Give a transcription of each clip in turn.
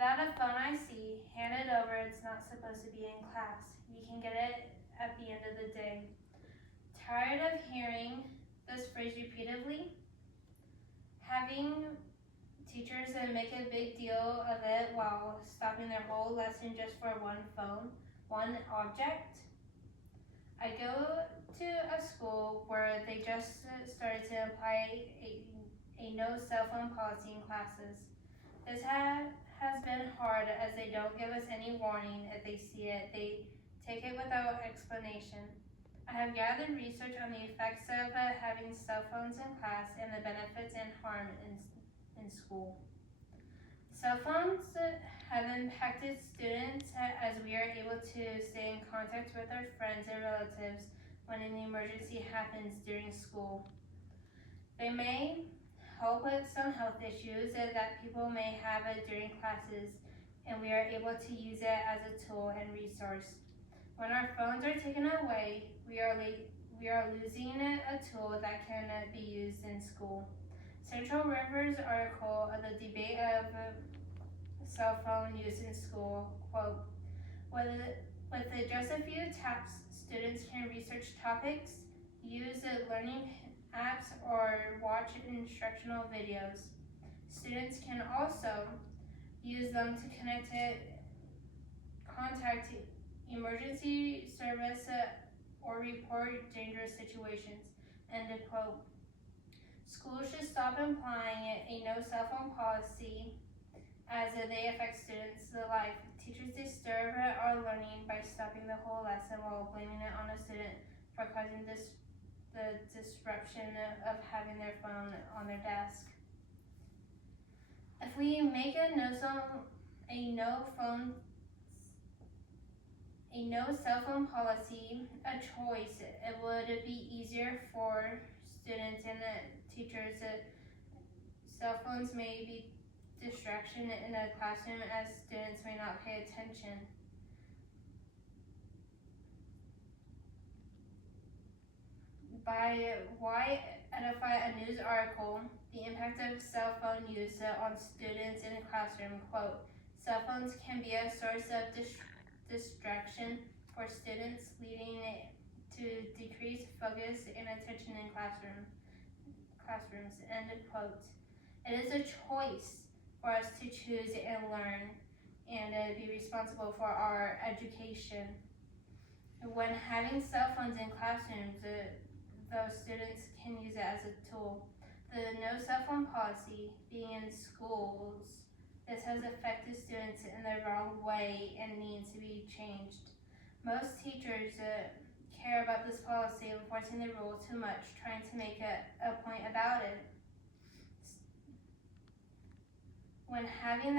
Without a phone IC, hand it over, it's not supposed to be in class. You can get it at the end of the day. Tired of hearing this phrase repeatedly? Having teachers make a big deal of it while stopping their whole lesson just for one phone, one object? I go to a school where they just started to apply a no cell phone policy in classes. This has been hard as they don't give us any warning if they see it. They take it without explanation. I have gathered research on the effects of having cell phones in class and the benefits and harm in school. Cell phones have impacted students as we are able to stay in contact with our friends and relatives when an emergency happens during school. They may help with some health issues that people may have during classes, and we are able to use it as a tool and resource. When our phones are taken away, we are losing a tool that can be used in school. Central River's article of the debate of cell phone use in school, quote, with just a few taps, students can research topics, use learning apps, or watch instructional videos. Students can also use them to contact emergency service or report dangerous situations, end quote. Schools should stop implying a no cell phone policy as they affect students' life. Teachers disturb our learning by stopping the whole lesson while blaming it on a student for causing the disruption of having their phone on their desk. If we make a no cell phone policy a choice, it would be easier for students and teachers. Cell phones may be distraction in a classroom as students may not pay attention. By Why Edify, a news article, the impact of cell phone use on students in a classroom, quote, cell phones can be a source of distraction for students, leading to decreased focus and attention in classrooms, end quote. It is a choice for us to choose and learn and be responsible for our education. When having cell phones in classrooms, those students can use it as a tool. The no cell phone policy being in schools, this has affected students in the wrong way and needs to be changed. Most teachers care about this policy, enforcing the rule too much, trying to make a point about it. When having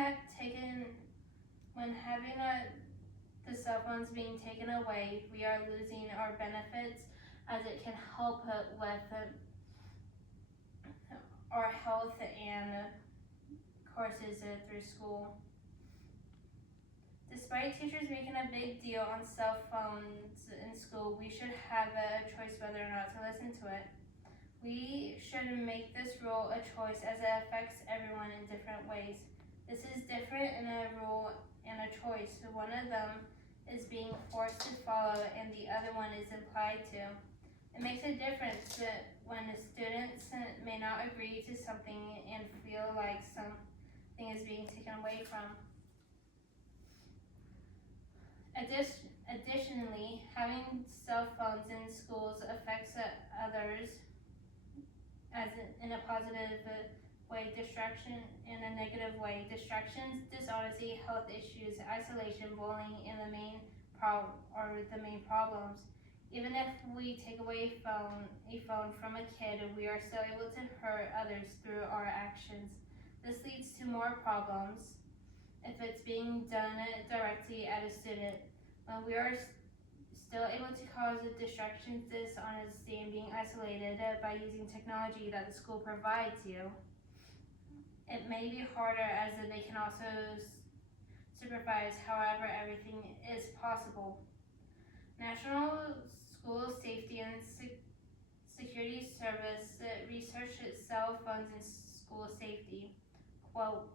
the cell phones being taken away, we are losing our benefits as it can help with our health and courses through school. Despite teachers making a big deal on cell phones in school, we should have a choice whether or not to listen to it. We should make this rule a choice as it affects everyone in different ways. This is different in a rule and a choice. One of them is being forced to follow and the other one is implied to. It makes a difference when the students may not agree to something and feel like something is being taken away from. Additionally, having cell phones in schools affects others as in a positive way, distraction in a negative way. Distractions, dishonesty, health issues, isolation, bullying, and the main problems. Even if we take away a phone from a kid, we are still able to hurt others through our actions. This leads to more problems if it's being done directly at a student. We are still able to cause distractions, dishonesty, and being isolated by using technology that the school provides you. It may be harder as they can also supervise, however, everything is possible. National School Safety and Security Service researched cell phones in school safety. Quote,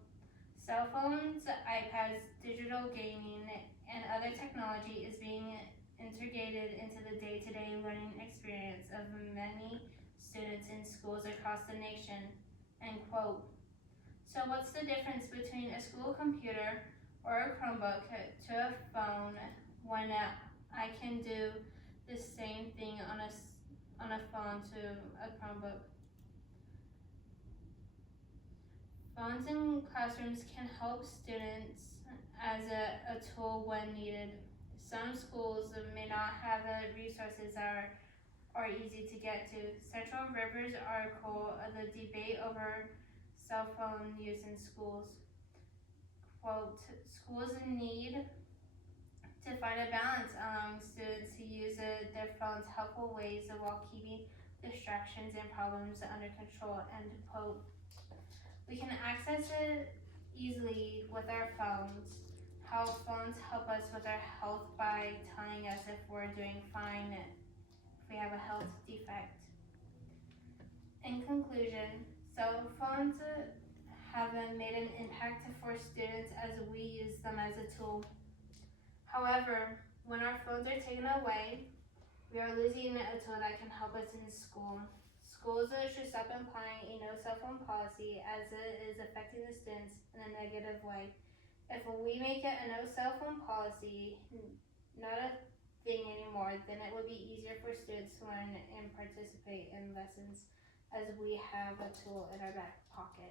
Cell phones, iPads, digital gaming, and other technology is being integrated into the day-to-day learning experience of many students in schools across the nation, end quote. So what's the difference between a school computer or a Chromebook to a phone when I can do the same thing on a phone to a Chromebook? Phones in classrooms can help students as a tool when needed. Some schools may not have the resources are easy to get to. Central River's article, The Debate Over Cell Phone Use in Schools. Quote, schools need to find a balance allowing students to use their phones helpful ways while keeping distractions and problems under control, end quote. We can access it easily with our phones. How phones help us with our health by telling us if we're doing fine, if we have a health defect. In conclusion, cell phones have made an impact for students as we use them as a tool. However, when our phones are taken away, we are losing a tool that can help us in school. Schools should stop implying a no cell phone policy as it is affecting the students in a negative way. If we make it a no cell phone policy, not a thing anymore, then it would be easier for students to learn and participate in lessons as we have a tool in our back pocket.